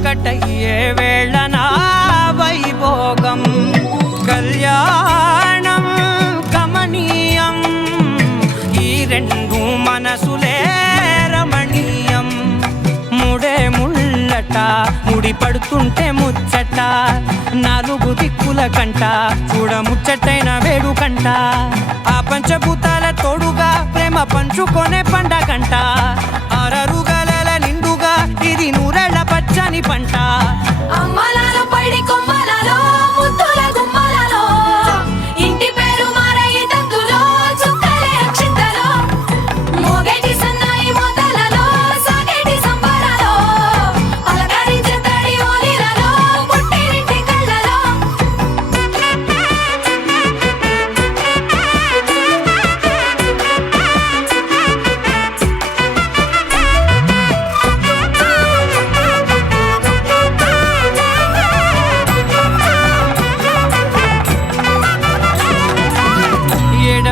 ఒకటయ్యే వేళన వైభోగం కళ్యాణం కమనీయం ఈ రెండు మనసులే రమణీయం ముడే ముళ్ళట ముడి పడుతుంటే ముచ్చట నాలుగు దిక్కుల కంట చూడ ముచ్చటైన వేడుకంట ఆ పంచభూతాల తోడుగా ప్రేమ పంచుకొనే పండగంట ఆరరుగల నిండుగా ఇది నూరెళ్ళ పచ్చని పంట అమ్మలాలో పడి కొమ్మలలో ముద్దుల గుమ్మలలో ఇంటి పేరు మారయి తందులో చుక్కలే అక్షింతలో మోగేటి సన్నాయి మోతలలో సాగేటి సంబరాలో పలకరించే తడి ఓలిలలో పుట్టినింటి కళ్ళలో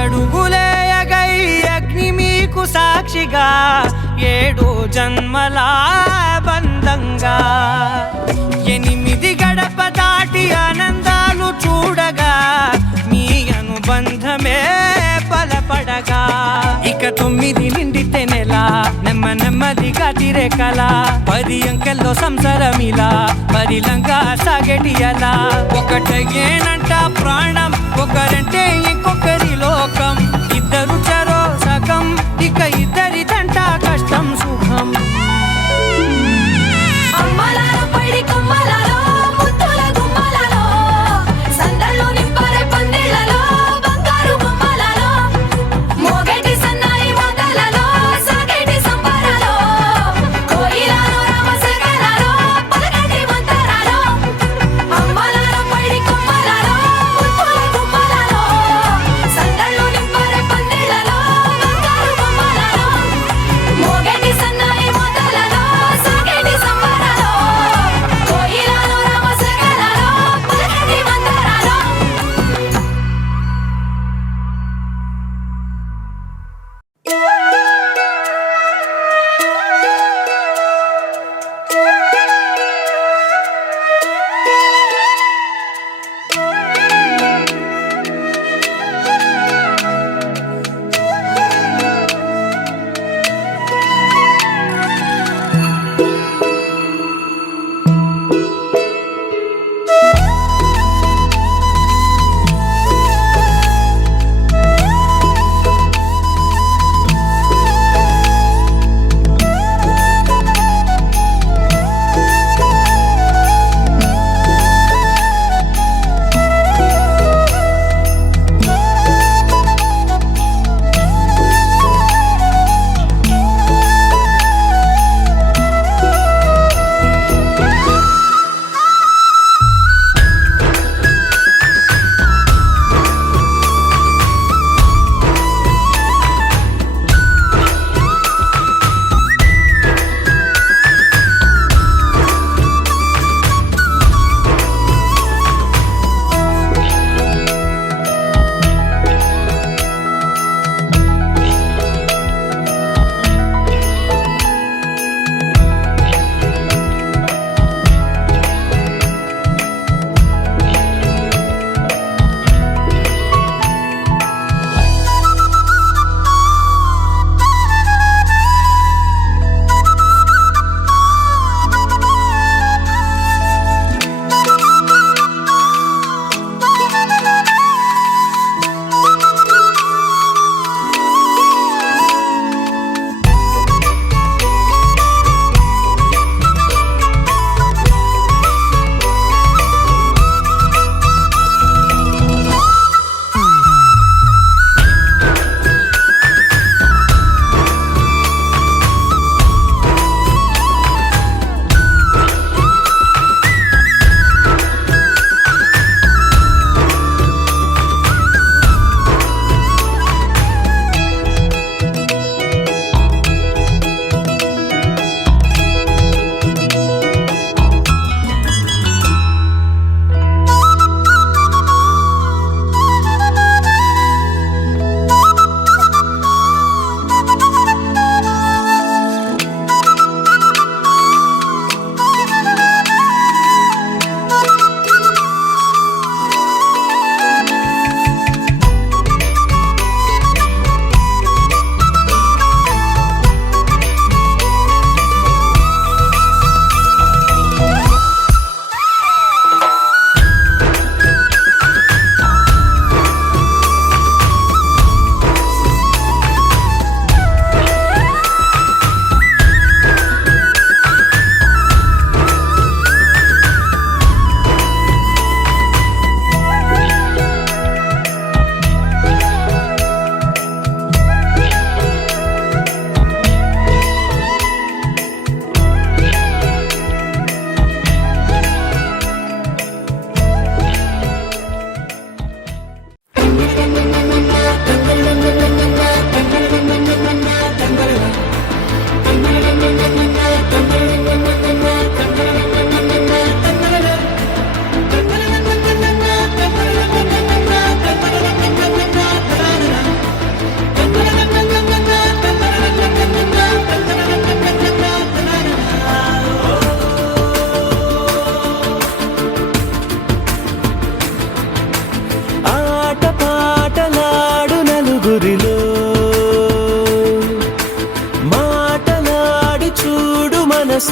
ఏడడుగులేయగై అగ్ని మీకు సాక్షిగా ఏడు జన్మల బంధంగా ఎనిమిది గడప దాటి ఆనందాలు చూడగా మీ అనుబంధమే బలపడగా ఇక 9 నిండితే నెల నెమ్మదిగా తిరేకల 10 అంకెల్లో సంసారమిలా పరిలంగా సాగేటి అలా ఒకటేనంట ప్రాణం ఒకరంటే ఇంకొకరి లోకం ఇద్దరు చరో సగం ఇక ఇద్దరిదంట కష్టం సుఖం అమ్మలాలో పడి కొమ్మలలో ముద్దుల గుమ్మలలో సందళ్ళు నింపరే పందిళ్ళలో బంగారు గుమ్మలలో మోగేటి సన్నాయి మోతలలో సాగేటి సంబరాలో కోయిలలో రామశకలలో పలకటి మంతరాలో అమ్మలాలో పడి కొమ్మలలో ముద్దుల గుమ్మలలో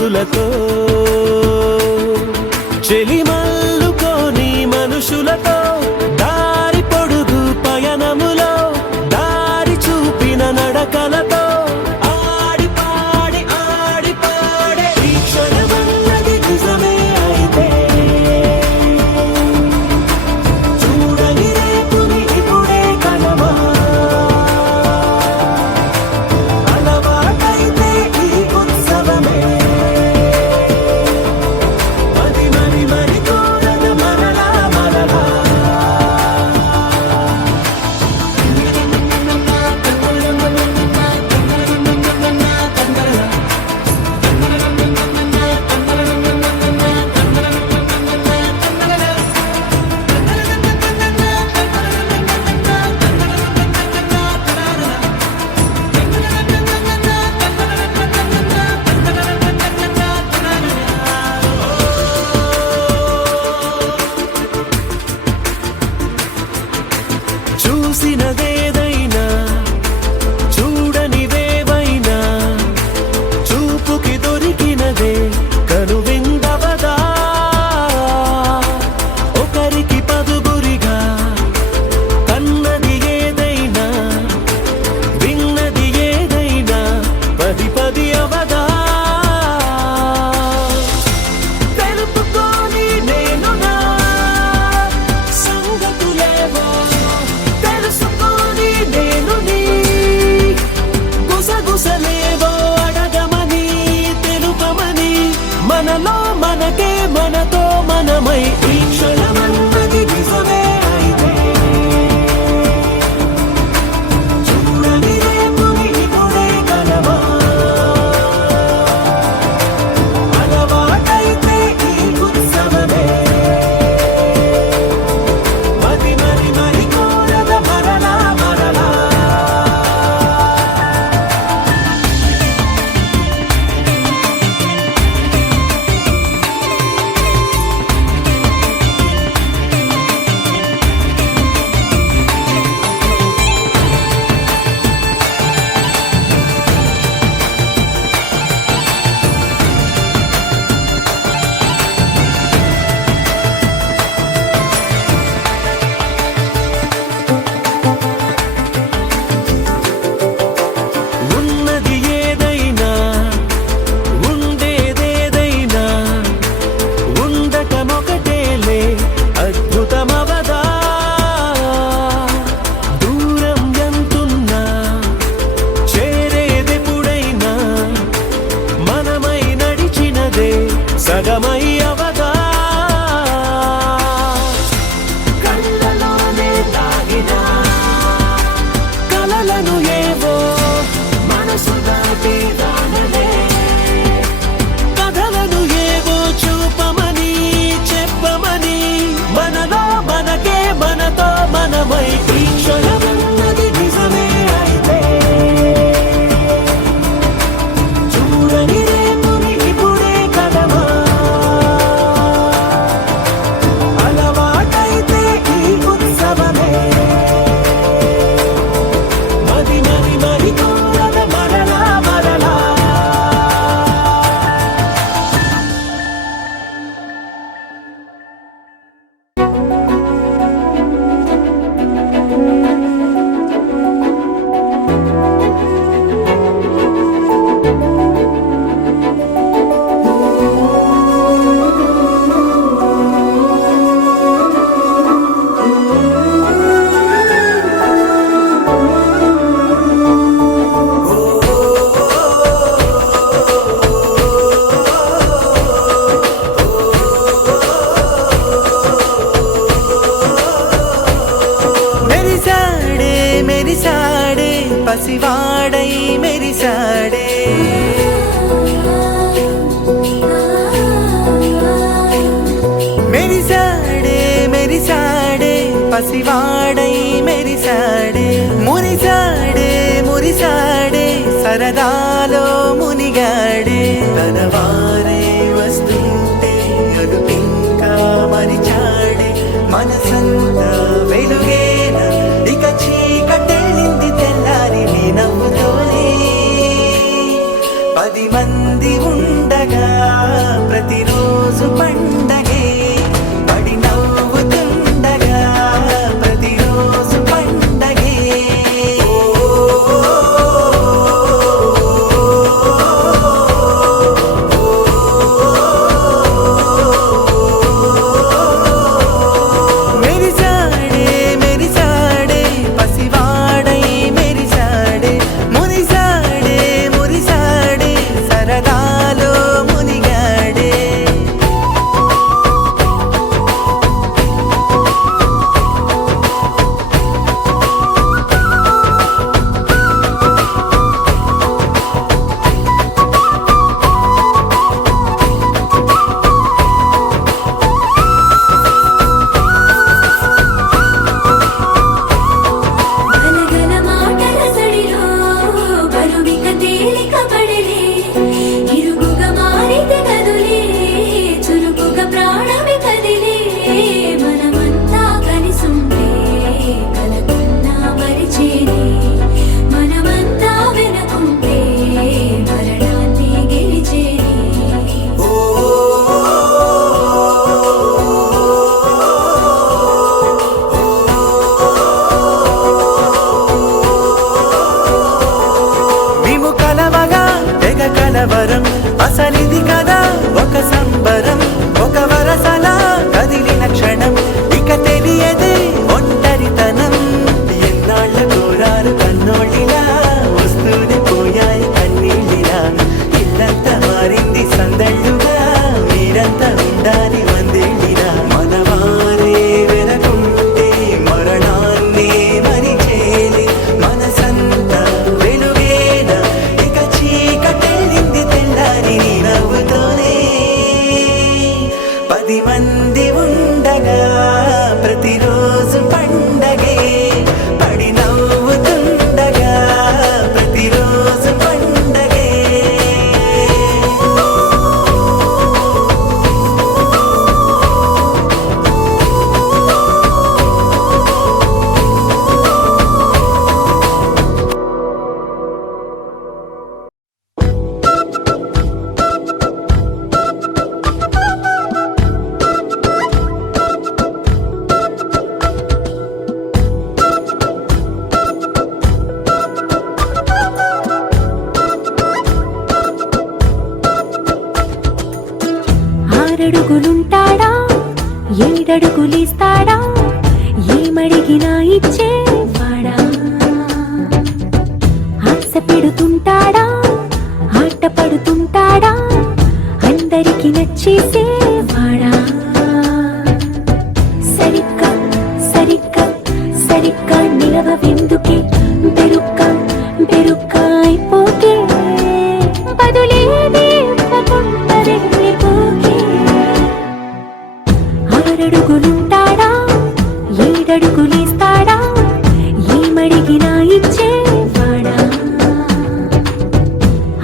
మనసులతో చెలిమల్లుకోని మనుషులతో దారి పొడుగు పయనములో దారి చూపిన నడకలతో ఆడి పాడి ఈ క్షణమన్నది నిజమే అయితే చూడని రేపుని ఇప్పుడే కలవా అలవాటైతే ఈ ఉత్సవమే మరి కోరద మరలా మరలా చూసినదేదైనా చూడనివేవైనా చూపుకి దొరికినదే కనువిందవదా ఒకరికి పదుగురిగా కన్నది ఏదైనా విన్నది ఏదైనా పది పది అవదా తెలుపుకోని నేను నా సంగతులేవో తెలుసుకొని నేను నీ గుసగుసలేవో అడగమని తెలుపమని మనలో మనకే మనతో మనమై ఈ క్షణమన్నది నిజమే అయితే చూడని రేపుని ఇప్పుడే కలవా అలవాటైతే ఈ ఉత్సవమే మరి కోరద మరలా మరలా ఉన్నది ఏదైనా ఉండేదేదైనా ఉండటమొకటేలే అద్భుతమవదా దూరం ఎంతున్నా చేరేదెప్పుడైనా మనమై నడిచినదే సగమై అవదా కళ్ళలోనే దాగినా కలలను ఏవో మనసు దాటి రానలే కథలను ఏవో చూపమని చెప్పమని మనలో మనకే మనతో మనమై ఈ క్షణమన్నది నిజమే అయితే చూడని రేపుని ఇప్పుడే కలవా అలవాటైతే ఈ ఉత్సవమే మరి కోరద మరలా మరలా మెరిసాడే మెరిసాడే పసివాడై మెరిసాడే మెరిసాడే మెరిసాడే పసివాడై మెరిసాడే మురిసాడే మురిసాడే సరదాలో మునిగాడే తన వారే వస్తుంటే అదుపింకా మరిచాడే మనసంతా వెలుగేన ఇక చీకటెళ్ళింది తెల్లారి నీ నవ్వుతోనే 10 మంది ఉండగా 10 మంది ఉండగా ప్రతిరోజు పండగే పడి నవ్వుతుండగా ప్రతిరోజు పండగే ఆరడుగులుంటాడా 7 అడుగులిస్తాడా ఏమడిగినా ఇచ్చేవాడా ఆశ పెడుతుంటాడా ఆట పడుతుంటాడా అందరికి నచ్చేసేవాడా సరిగ్గా సరిగ్గా సరిగ్గా నిలవెందుకే బెరుక్క అయిపోకే బదులేది ఇవ్వకుండా వెళ్ళిపోకే ఆరడుగులుంటాడా 7 అడుగులిస్తాడా ఏమడిగినా ఇచ్చేవాడా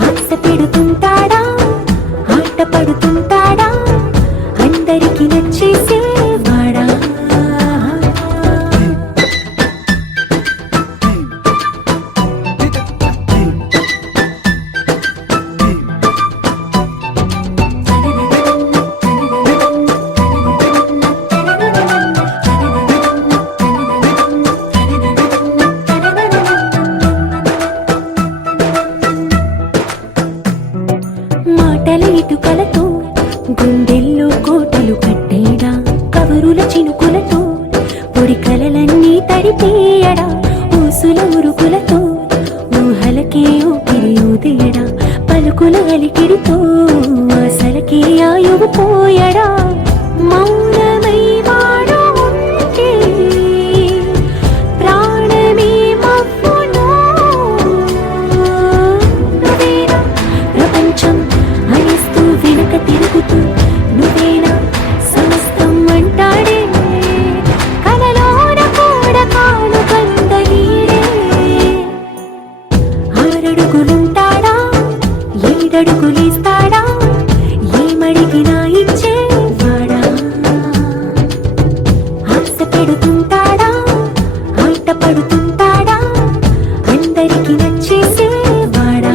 ఆశ పెడుతుంటాడా ఆట పడుతుంటాడా అందరికి నచ్చేసేవాడా మాటల ఇటుకలతో గుండెల్లో కోటలు కట్టేడా కవరుల చినుకులతో పొడి కలలన్నీ తడిపేయడా ఊసుల ఉరుకులతో ఊహలకే ఊపిరి ఊదేయడా పలుకుల అలికిడితో ఆశలకే ఆయువు పోయడా మౌనమై వాడు ఉంటే ప్రాణమే మవ్వునో నువ్వేనా ప్రపంచం అనిస్తూ వెనక తిరుగుతూ నువ్వేనా సమస్తం అంటాడే కలలోన కూడా కాను కందలీడే ఆరడుగులుంటాడా 7 అడుగులిస్తాడా ఏమడిగినా ఇచ్చేవాడా ఆశ పెడుతుంటాడా ఆట పడుతుంటాడా అందరికి నచ్చేసేవాడా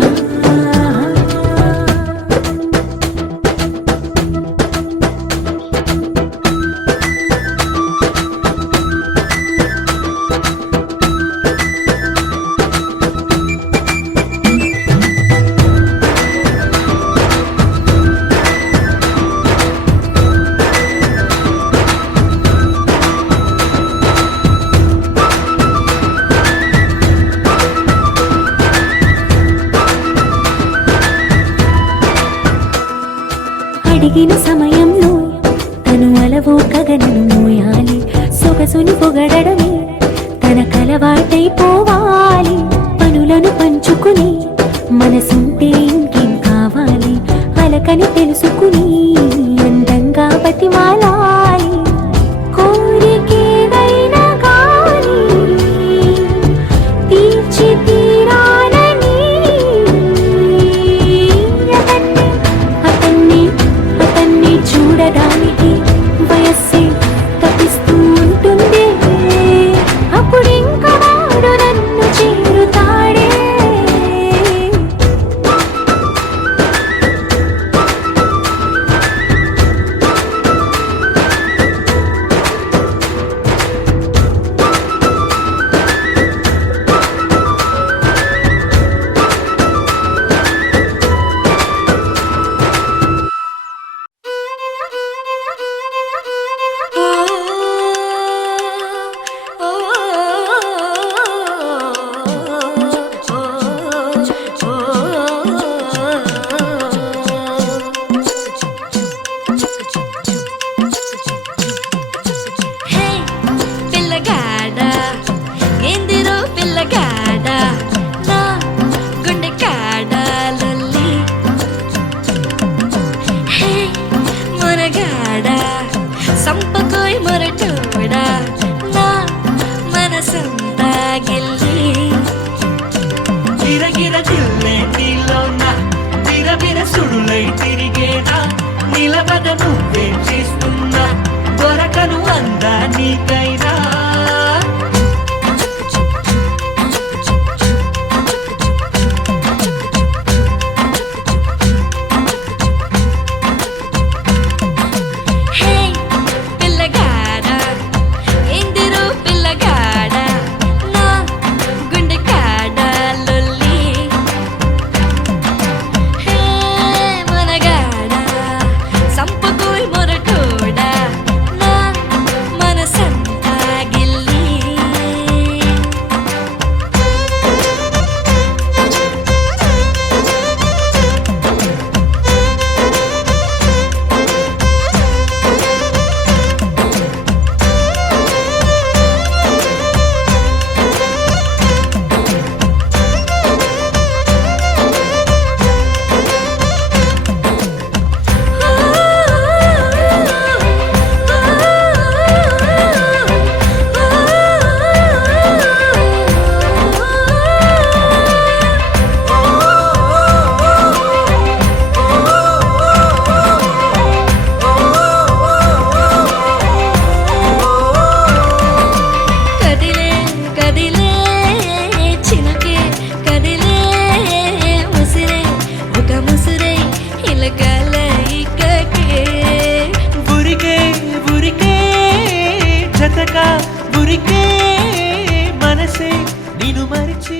అడిగిన సమయంలో తను అలవో గగనను మోయాలి సొగసుని పొగడమే తనకలవాటైపోవాలి పనులను పంచుకుని మనసుంటే ఇంకేం కావాలి అలకని తెలుసుకుని అందంగా బతిమాలాలి కోరికేదైనా గాని తీర్చి తీరాలని అతన్ని చూడడానికి వయస్సే తప్పిస్తూ ఉంటుంది అప్పుడింకా వాడు నన్ను చేరుతాడే సంపకోయ్ మొరటోడా నా మనసంతా గిల్లి గిరగిర తిల్లే నీలోన విరవిర సుడులై తిరిగేనా నిలబడ నువ్వే చేస్తున్నా దొరకను అందా నీకైనా హే పిల్లగాడా ఎందిరో పిల్లగాడా నా గుండె కాడా లొల్లి హే మనగాడా సంపకోయ్ మొరటోడా నా మనసంతా గిల్లి కదిలే కదిలే చిలకే కదిలే ముసిరే ఒక ముసిరే ఇలకల ఇక్కకే బురికే బురికే జతగా బురికే మనసే నిన్ను మరిచి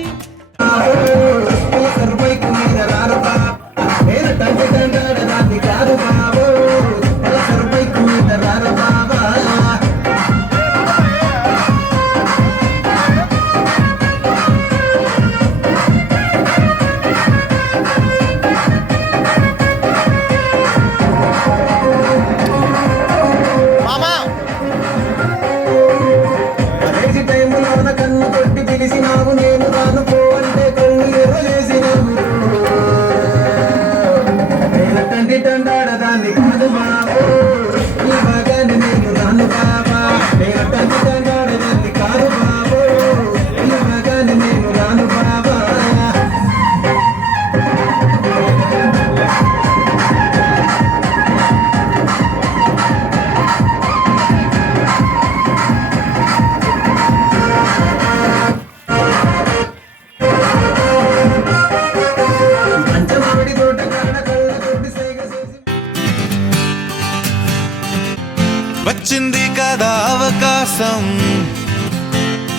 కన్ను కొట్టి పిలిచినావు నేను రాను పో అంటే కళ్ళు ఎర్రలేసినావు నేను తండ్రి తండాడదాన్ని కాదు బాబు నీ బాగానే నేను రాను బాబా నేను తండ్రి తండాడదాన్ని కాదు బాబు నీ బాగానే నేను రాను బాబా పంచమామిడి తోట కాడ కళ్ళ కొట్టి సైగ చేసి వచ్చింది కదా అవకాశం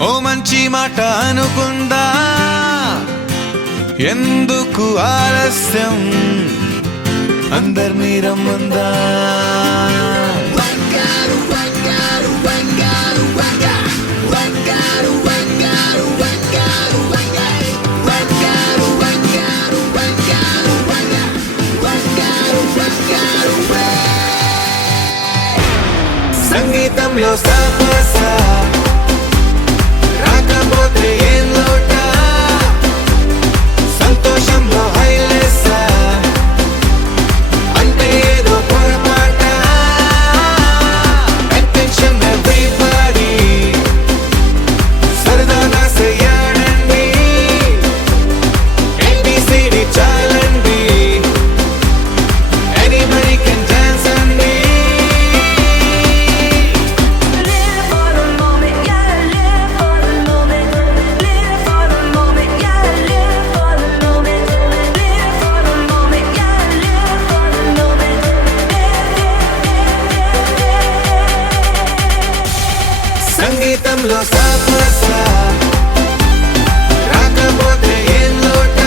ఓ మంచి మాట అనుకుందా ఎందుకు ఆలస్యం అందరినీ రమ్మందా సంగీతంలో సాపస రాకపోతే ఏం లోట సంతోషంలో హైలెస్ అంటే ఏదో పొరపాట అటెన్షన్ ఎవ్రీబడి సరదాగా చేయాలండి ABCD చాలండి anybody can dance అండి Live for the moment, yeah, live for the moment. Live for the moment, yeah, live for the moment. Live for the moment, yeah, live for the moment. సంగీతంలో సాపస రాకపోతే ఏం లోట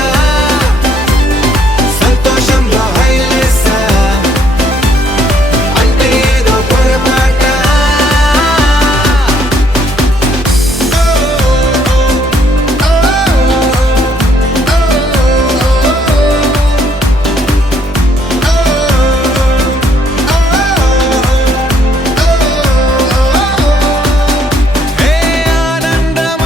సంతోషంలో హైలెస్ అంటే ఏదో పొరపాట హే ఆనందం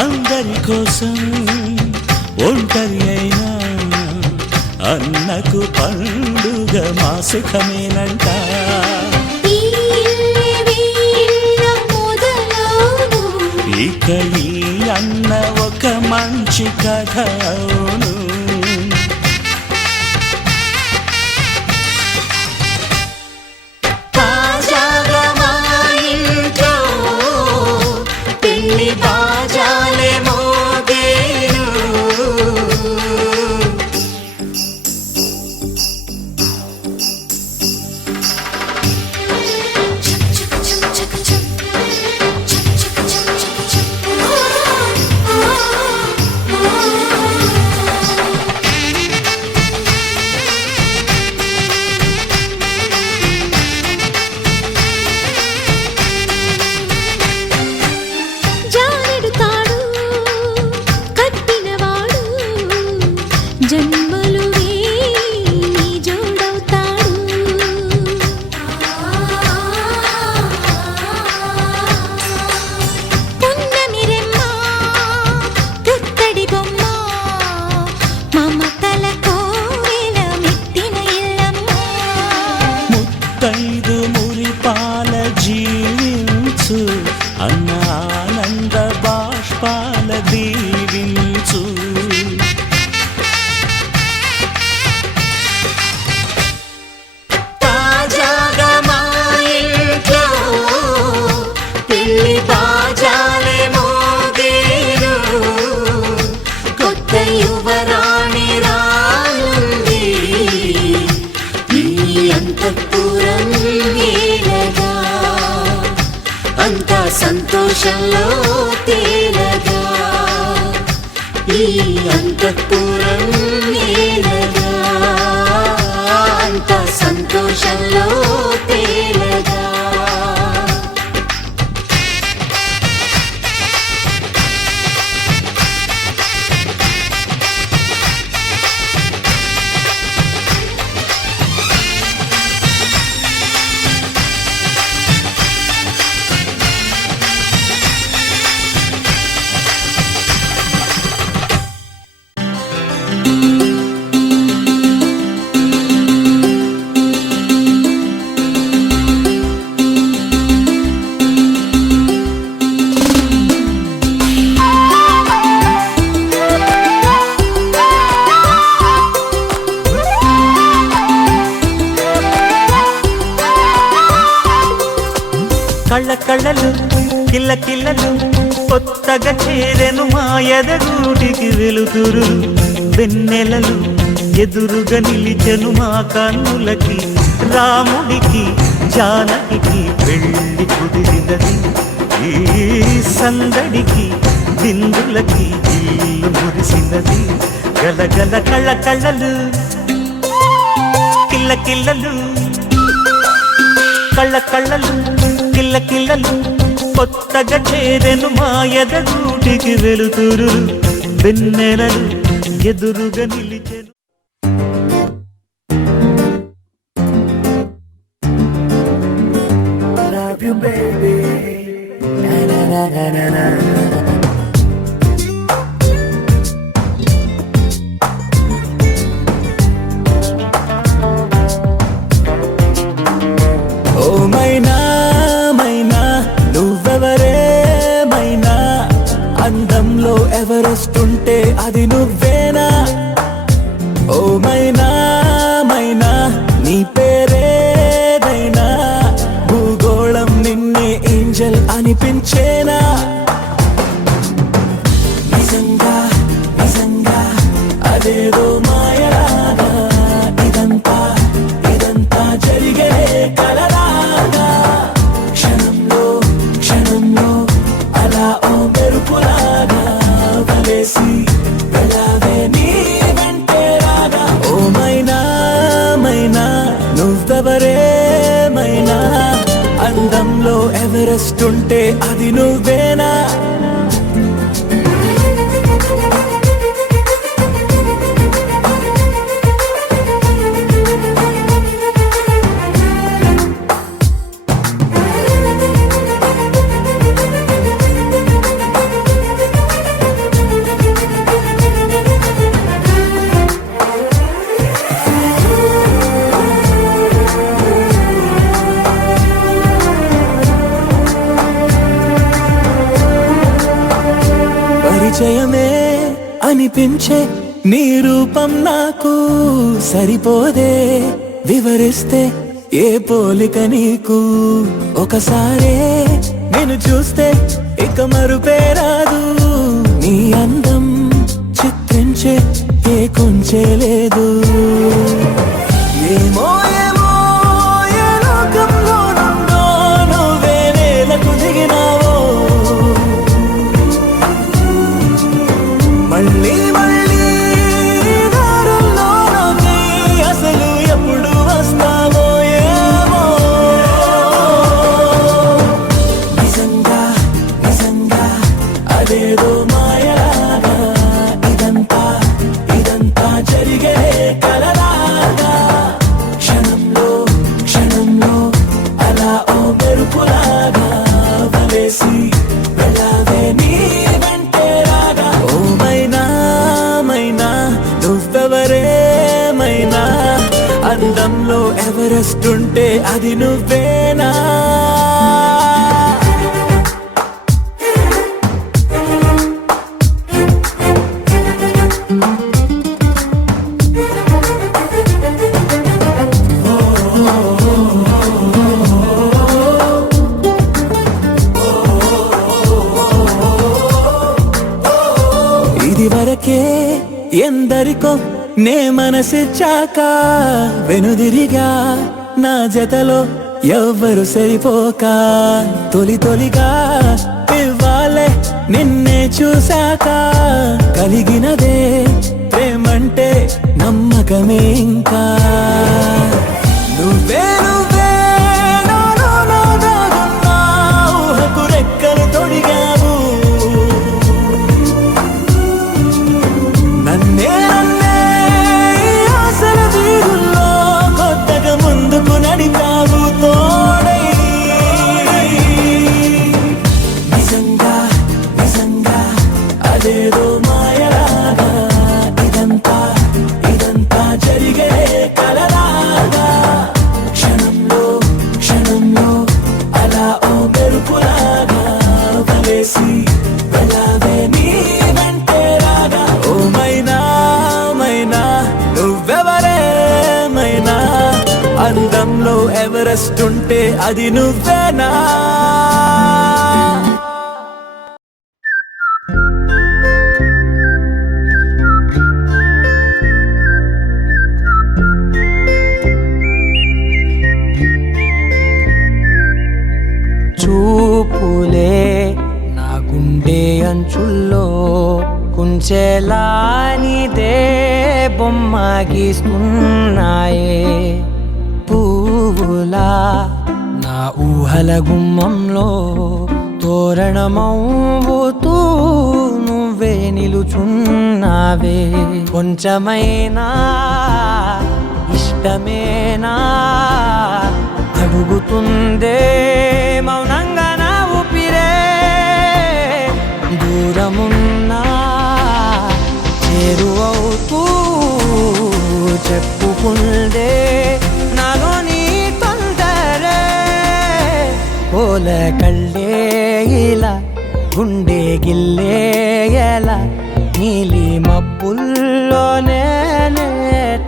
అందరి కోసం ఒంటరి అయినా అన్నకు పండుగ మా సుఖమేనంట. ఈ ఇల్లే వీళ్ళ మొదలవును. ఇక ఈ అన్న ఒక మంచి కథ అవును. తాజాగా మా ఇంట్లో పెళ్లి బాజాలే మోగేను. జానెడు తాడు కట్టినవాడు జన్మలు వేయి జోడవుతాడు. పున్నమిరెమ్మ పుత్తడి బొమ్మ మమతల కోవెల మెట్టిన ఇల్లమ్మ. ముత్తైదు మురిపాల జీవించు అన్న ఆనంద బాష్పాల దీవించు. తాజాగా మా ఇంట్లో పెళ్లి బాజాలే మోగేను. కొత్త యువరాణి రానుంది ఈ అంతఃపురం ఏలగా. అంతా సంతోషంలో తేలగా ఈ అంతఃపురం ఏలగా. అంతా సంతోషంలో తేలగా. కళ్ళ కళ్ళలు కిల్ల కిల్లలు కొత్తగా చేరెను మా ఎదగూటికి వెలుతురు. వెన్నెలలు ఎదురుగా నిలిచెను మా కన్నులకి. రాముడికి జానకి పెళ్లి కుదిరినది. ఈ సందడికి బిందులకి ఇల్లు మురిసినది. గలగల కళ్ళ కళ్ళలు కిల్ల కిల్లలు కళ్ళ కళ్ళలు కిల్ల కిల్లలు కొత్తగా చేరెను మా ఎదగూటికి వెలుతురు. వెన్నెలలు ఎదురుగా నిలిచెను. Love you baby. Na na na na na na. ఓ మైనా మైనా నువ్వెవరే మైనా. అందంలో ఎవరెస్ట్ ఉంటే అది నువ్వేనా. ఓ మైనా మైనా నీ పేరేదైనా. భూగోళం నిన్నే ఏంజల్ అనిపించేనా. నిజంగా నిజంగా అదేదో మాయలాగా. ఇదంతా ఇదంతా జరిగే కలలాగా. క్షణంలో క్షణంలో అలా ఓ మెరుపులాగా వలేసి వెళ్ళావే నీ వెంటే రాగా. ఓ మైనా మైనా నువ్వెవరే మైనా. అందంలో ఎవరెస్ట్ ఉంటే అది నువ్వేనా. కనిపించే నీ రూపం నాకు సరిపోదే, వివరిస్తే ఏ పోలిక నీకు. ఒకసారే నేను చూస్తే ఇక మరుపే రాదు, నీ అందం చిత్రించే ఏ కొంచె లేదు. ఏమో ఏమో ఏ లోకంలో నుండో నువ్వే నేలకు దిగినావో, మళ్ళీ మళ్ళీ దారుల్లోకి అసలు ఎప్పుడు వస్తావో ఏమో. నిజంగా నిజంగా అదేదో మాయలాగా, ఇదంతా ఇదంతా జరిగే కలలాగా. క్షణంలో క్షణంలో అలా ఓ మెరుపులాగా వలేసి వెళ్ళావే నీ వెంటే రాగా. ఓ మైనా మైనా నువ్వెవరేమైనా, అందంలో ఎవరెస్ట్ ఉంటే అది నువ్వేనా. ఇది వరకే ఎందరికో నే మనసిచ్చాక, వెనుదిరిగా నా జతలో ఎవ్వరు సరిపోక. తొలి తొలిగా ఇవ్వాలే నిన్నే చూశాక, కలిగినదే ప్రేమంటే నమ్మకమే ఇంకా. నువ్వే నువ్వే నాలో దాగున్నా, ఊహకు రెక్కలు తొడిగావు. నన్నే నన్నే ఆశల వీధుల్లో కొత్తగా ముందుకు నడిపావు తోడై. నిజంగా నిజంగా అదేదో మాయలాగా, ఇదంతా ఇదంతా జరిగే కలలాగా. క్షణంలో క్షణంలో అలా ఓ మెరుపులాగా వలేసి వెళ్ళావే నీ వెంటే రాగా. ఓ మైనా మైనా నువ్వెవరేమైనా, అందంలో ఎవరెస్ట్ ఉంటే అది నువ్వేనా. చూపులే నా గుండె అంచుల్లో కుంచెలానిదే బొమ్మ గీస్తున్నాయే. పువ్వులా నా ఊహల గుమ్మంలో తోరణమవుతూ నువ్వే నిలుచున్నావే. కొంచెమైనా ఇష్టమేనా అడుగుతుందే మౌనంగా నా ఊపిరే. దూరమున్నా చేరువవుతూ చెప్పుకుందే నాలో నీ తొందరే. పోల కళ్ళే ఇలా గుండె గిల్లే ఎలా, నీలి మబ్బుల్లోనే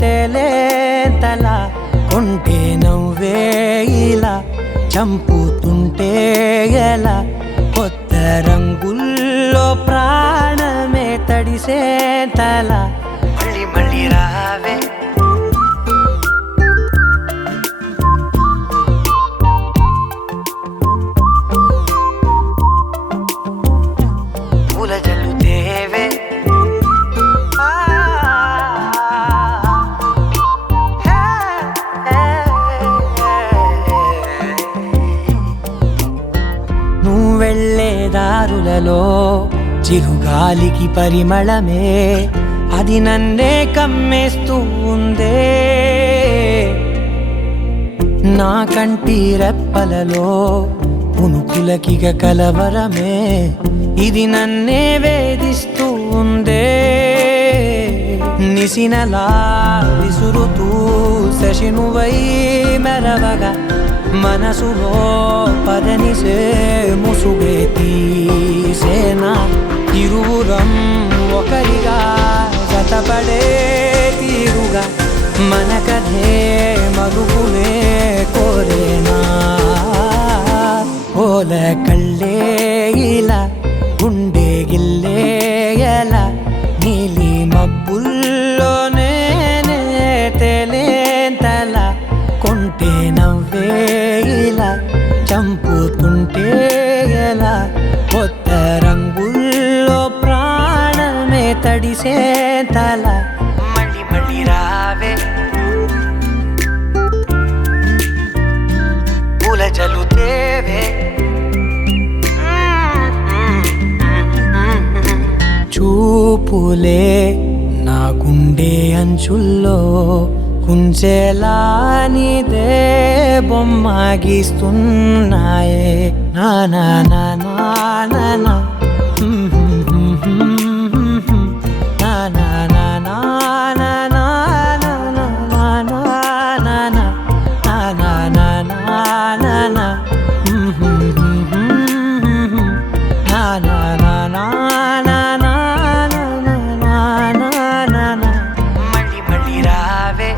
తేలేతల. కొంటే నవ్వే ఇలా చంపుతుంటే ఎలా, కొత్త రంగుల్లో ప్రాణమే తడిసే తల. మళ్ళీ మళ్ళీ రావే పూల జల్లుతేవే. నువ్వెళ్ళే దారులలో చిరుగాలికి పరిమళమే, అది నన్నే కమ్మేస్తూ ఉందే. నా కంటి రెప్పలలో పునుకులకిగ కలవరమే, ఇది నన్నే వేధిస్తూ ఉందే. నిసినలా విసురుతూ శశినువై మెరవగా, మనసులో పదనిసే ముసుగే తీసేనా. ఇరువురం ఒకరిగా జతపడే తీరుగా మన కథే మరుగునే కోరేనా ఓల కళ్ళే ఇలా గుండె గిల్లే ఎలా నీలి మబ్బుల్లోనే తేలేంతల కొంటే నవ్వే ఇలా చంపుతుంటే ఎలా కొత్త రంగుల్లో ప్రాణమే తడిసే తల మళ్ళీ మళ్ళీ రావే పూల జలుతేవే చూపులే నా గుండె అంచుల్లో కుంచెలా నీదే బొమ్మ గీస్తున్నాయే నా నా నా నా నా నా నా నా నా నా నా నా మళ్ళీ మళ్ళీ రావే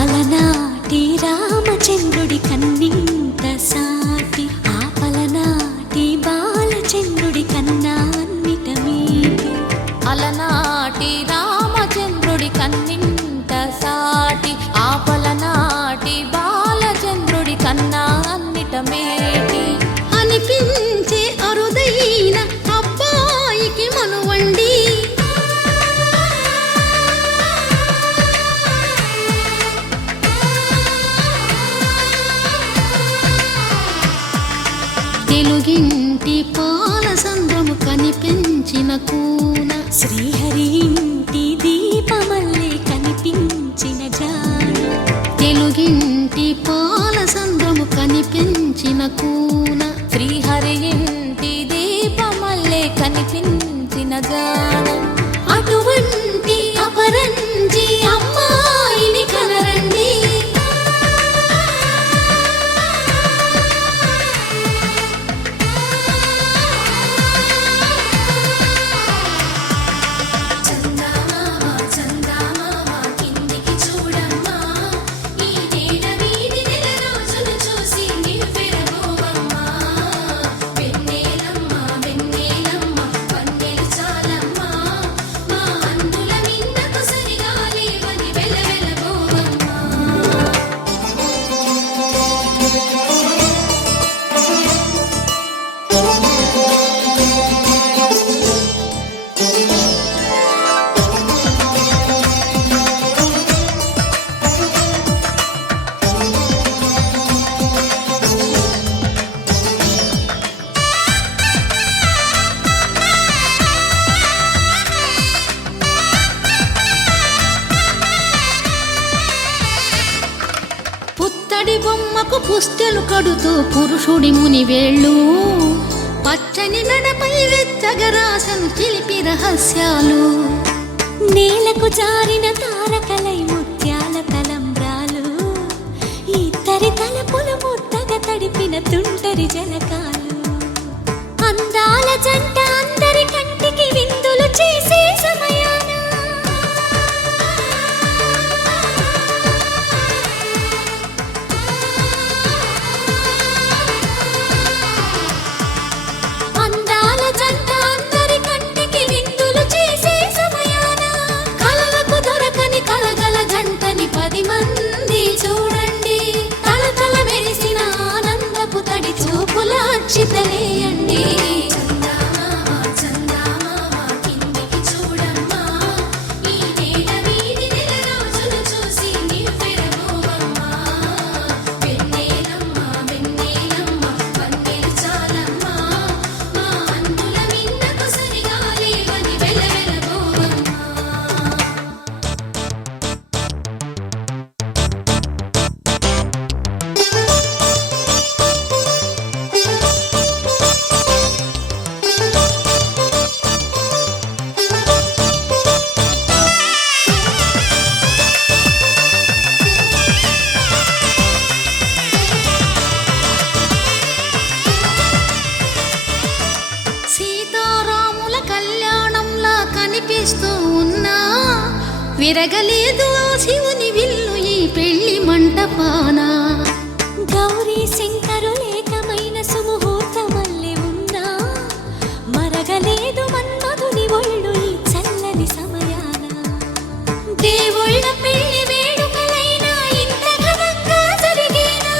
అలనాటి రామచంద్రుడి కన్నింత సాటి ఆపలనాటి బాలచంద్రుడి కన్నా అన్నిట మీటి అలనాటి రామచంద్రుడి కన్నింత సాటి ఆపలనాటి బాలచంద్రుడి కన్నా అన్నిట మేటి అనిపించే అరుదైన అబ్బాయికి మనువండి తెలుగింటి పాల సంద్రము కనిపించిన కూన శ్రీహరి ఇంటి దీపమల్లే కనిపించిన జాన తెలుగింటి పాల సంద్రము కనిపించిన కూన శ్రీహరి ఇంటి దీపమల్లే కనిపించిన జానం అటువంటి అపరంజి అమ్మాయిని కనరండి పుత్తడి బొమ్మకు పుస్తెలు కడుతూ పురుషుడి ముని వేళ్ళు పచ్చని నడపై వెచ్చగరాసను చిలిపి రహస్యాలు నేలకు జారిన తారకలై ముత్యాల తలంబ్రాలు ఇద్దరి తలపులు ముద్దగా తడిపిన తుంటరి జలకాలు అందాల జంట అందరి కంటికి విందులు చేసే సమయాన అందాల జంట అందరి కంటికి విందులు చేసే సమయాన కలలకు దొరకని కలగల జంటని 10 మంది చూడండి తలతల మెరిసిన ఆనందపు తడి చూపులా ఆలోచిస్తూ ఉన్నా విరగలేదు ఆ శివుని విల్లు ఈ పెళ్లి మంటపాన. గౌరీ శంకరు లేకమైన సుముహూర్తమల్లె ఉన్నా మరగలేదు మన్మధుని ఒళ్ళు ఈ చల్లని సమయాన. దేవుళ్ళ పెళ్లి వేడుకలైనా ఇంత ఘనంగా జరిగేనా?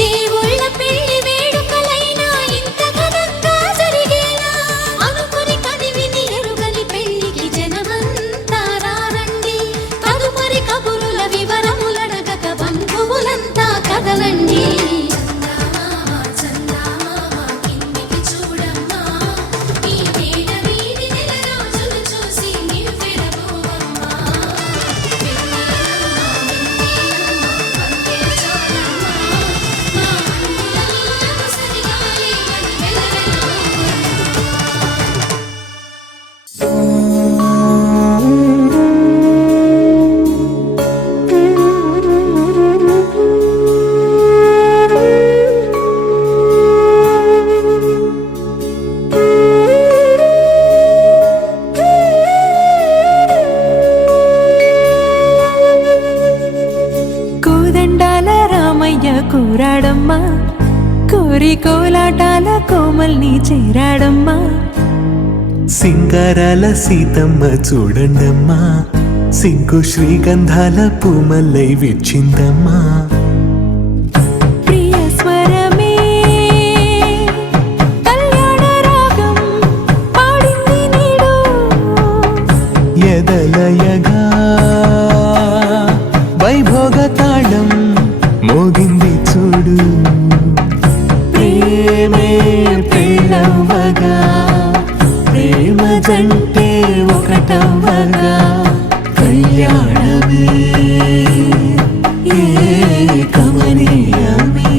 దేవుళ్ళ పెళ్లి వేడుకలైనా ఇంత ఘనంగా జరిగేనా? అనుకుని కనివిని ఎరుగని పెళ్లికి జనమంతా రారండి. తదుపరి కబురుల వివరములడగక బంధువులంతా కదలండి. చందమామ కిందికి చూడమ్మా, ఈ వేళ వీధి నెల రోజులు చూసి నివ్వెరపోవమ్మా. కోదండాల రామయ్య కూరాడమ్మా, కోరి కోలాటాల కోమల్ని చేరాడమ్మా. సింగారాల సీతమ్మ చూడండమ్మా, సింకు శ్రీగంధాల పూమల్లై విచ్చిందమ్మా. ప్రియ స్వరమే కళ్యాణ రాగం పాడింది నేడు, ఎదలయగా వైభోగ తాళం మోగింది చూడు. ప్రేమే పెళ్ళవ్వగా, ప్రేమ జంటే ఒకటవ్వగా, కళ్యాణమే కమనీయమే.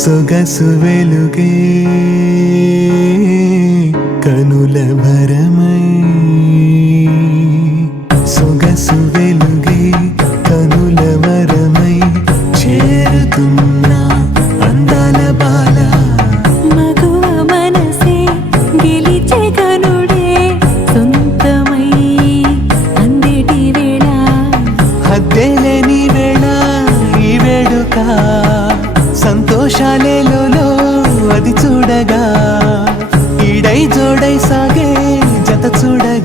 సొగసు వెలుగే కనుల భరమై, సొగసు వెలుగే కనుల వరమై చేరుతున్నా అందాల బాల. మగువ మనసే గెలిచే కనుడే సొంతమై అందేటి వేళ, హద్దేలేని వేళ ఈ వేడుక, సంతోషాలేలో అది చూడగా, ఈడై జోడై సాగే జత చూడగా.